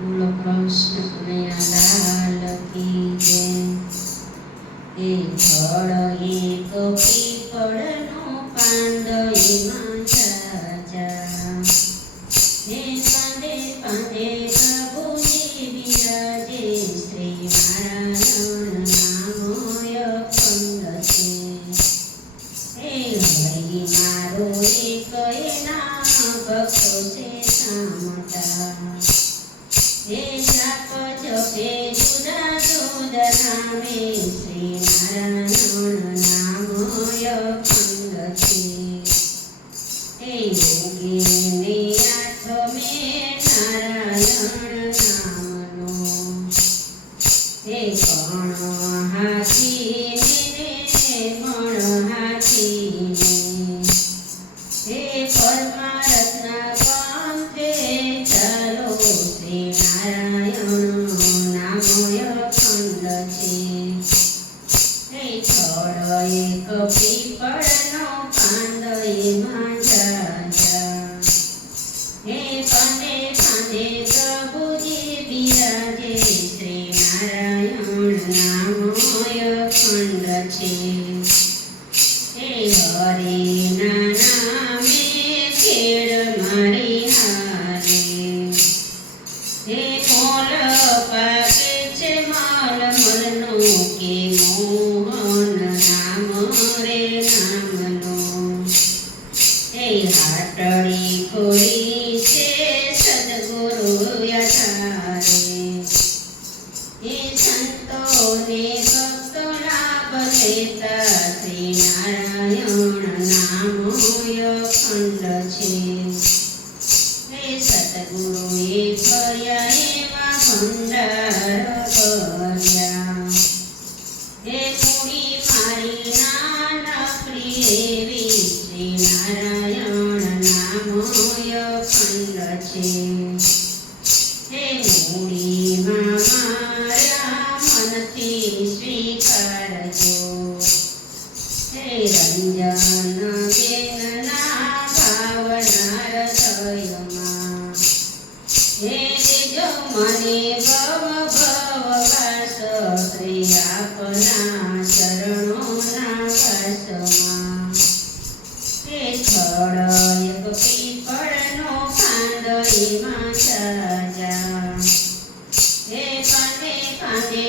બોલો કૃષ્ણ કનૈયા લાલ કી જય। એ ફળ એક પીપળનો પાંદ એમાં ઝાઝા, હે પાંદે પાંદે પ્રભુજી બિરાજે, શ્રી નારાયણ નામય ખંડ છે। હે હરિ મારો એક એના ભક્તો છે સામટા, હે જાપ જપે જુદા જુદા નામે, શ્રી નારાયણ નામય ખંડ છે। હે યોગીને આત્મે નારાયણ નામનો, હે કણ હાથીને મણ હાથીને, હે પરમારથના પંથે ચાલો, શ્રી નારાયણ નામય ખંડ છે। હે થળ એક પીપળનો પાંદ એમાં ઝાઝા, હે પાંદે પાંદે પ્રભુજી બિરાજે, શ્રી નારાયણ નામય ખંડ છે। હે હરિના નામે ખેડ મારી હારે, હે મોલ પાકે છે મલમલનો, કે મોહન નામ રે નામનો, હે હાટડી ખોલી છે સદગુરુ યથારે, હે સંતોને ભક્તો લાભ લેતા, શ્રી નારાયણ નામય ખંડ છે। હે સતગુરુએ ભર્યા એવા ભંડાર ભર્યા, હે પૂરી મારી નાનકડી એવી, શ્રી નારાયણ નામય ખંડ છે। હે મૂડીમાં મારા મનથી સ્વીકારજો, હે રંજન બેનના ભાવના હૃદયમાં, હે દેજો મને ભવ વાસ, શ્રી આપના ચરણોના વાસમાં। હે થળ એક પીપળનો પાંદ એમાં ઝાઝા, હે પાંદે પાંદે